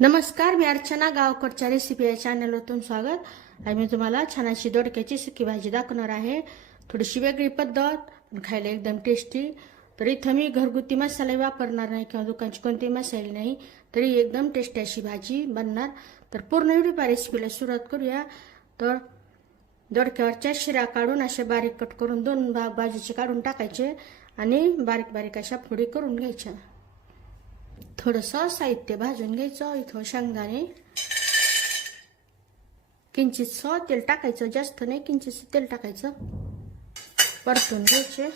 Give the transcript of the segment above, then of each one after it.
नमस्कार, मी अर्चना. गावकडच्या रेसिपी या चॅनलवरून स्वागत. आज मी तुम्हाला छान अशी दोडक्याची सुकी भाजी दाखवणार आहे. थोडीशी वेगळी पद्धत, पण खायला एकदम टेस्टी. तर इथं मी घरगुती मसाले वापरणार नाही किंवा दुकानचे कोणतेही मसाले नाही, तरी एकदम टेस्टी अशी भाजी बनणार. तर पूर्ण व्हिडिओ रेसिपीला सुरुवात करूया. तर दोडक्यावरच्या शिरा काढून असे बारीक कट करून 2 भाग भाजीचे काढून टाकायचे आणि बारीक बारीक अशा फोडी करून घ्यायच्या. थोडंसं साहित्य भाजून घ्यायचं. इथं शेंगदाणे, किंचितसं तेल टाकायचं, जास्त नाही, किंचितसं तेल टाकायचं. परतून घ्यायचे.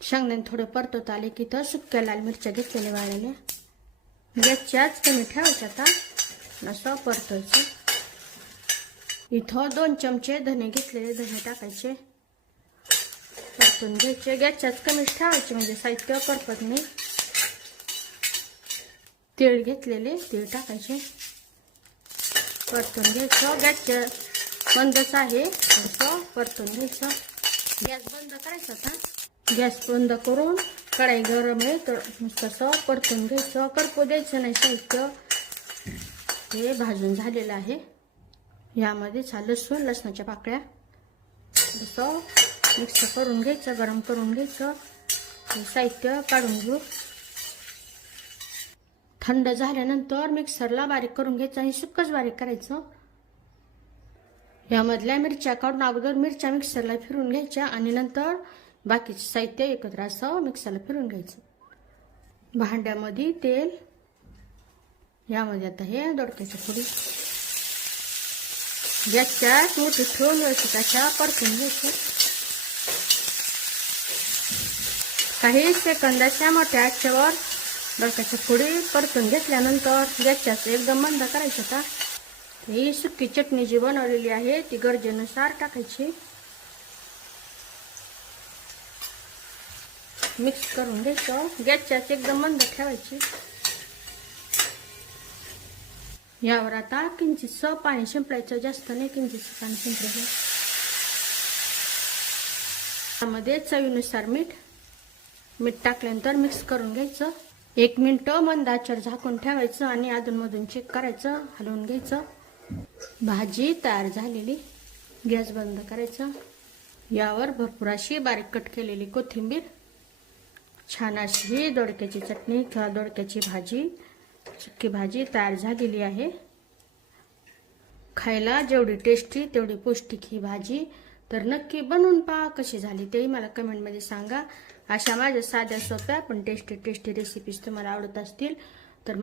शेंगदाणे थोडे परतत आले की तर सुक्या लाल मिरच्या घेतलेल्या वाळलेल्या गॅसची आच कमी ठेवायची. आता असं परतायचं. इथं 2 चमचे धने घेतलेले, धने टाकायचे, परतून घ्यायचे. गॅसची आच कमी ठेवायची म्हणजे साहित्य करपत नाही. तीळ घेतलेले, तीळ टाकायचे, परतून घ्यायचं. गॅसचं बंदच आहे, असं परतून घ्यायचं. गॅस बंद करायचा. आता गॅस बंद करून कढई गरम आहे तर तसं परतून घ्यायचं. करपू द्यायचं नाही साहित्य. हे भाजून झालेलं आहे. यामध्ये लसूण, लसणाच्या पाकळ्या असं मिक्स करून घ्यायचं, गरम करून घ्यायचं. साहित्य काढून घेऊ. थंड झाल्यानंतर मिक्सरला बारीक करून घ्यायचं आणि सुक्कच बारीक करायचं. यामधल्या मिरच्या काढून अगोदर मिरच्या मिक्सरला फिरून घ्यायच्या आणि नंतर बाकीचे साहित्य एकत्र असं मिक्सरला फिरून घ्यायचं. भांड्यामध्ये तेल, यामध्ये आता हे दोडक्याची फोडी गॅसच्या मोठी ठेवून व्यवस्थित अशा परतून घ्यायचं. काही सेकंदाच्या मोठ्या आचेवर दोडक्याची फोडी परतून घेतल्यानंतर गॅसच्या एकदम मंद करायचं. आता ही सुकी चटणी जी बनवलेली आहे ती गरजेनुसार टाकायची. मिक्स करून घ्यायचं. गॅसच्या एकदम मंद ठेवायची. यावर आता किंचितसं पाणी शिंपडायचं, जास्त नाही, किंचितसं पाणी शिंपडायचं. त्यामध्ये चवीनुसार मीठ टाकल्यानंतर मिक्स करून घ्यायचं. 1 मिनिट मंद आचेवर झाकून ठेवायचं आणि अधूनमधून चेक करायचं, हलवून घ्यायचं. भाजी तयार झालेली. गॅस बंद करायचा. यावर भरपूर अशी बारीक कट केलेली कोथिंबीर, छान अशी दोडक्याची चटणी किंवा दोडक्याची भाजी, सुकी भाजी तयार झालेली आहे. खायला जेवढी टेस्टी तेवढी पौष्टिक ही भाजी. तर नक्की बनवून पहा, कशी झाली तेही मला कमेंटमध्ये सांगा. अशा माझ्या साध्या सोप्या पण टेस्टी रेसिपीज तुम्हाला आवडत असतील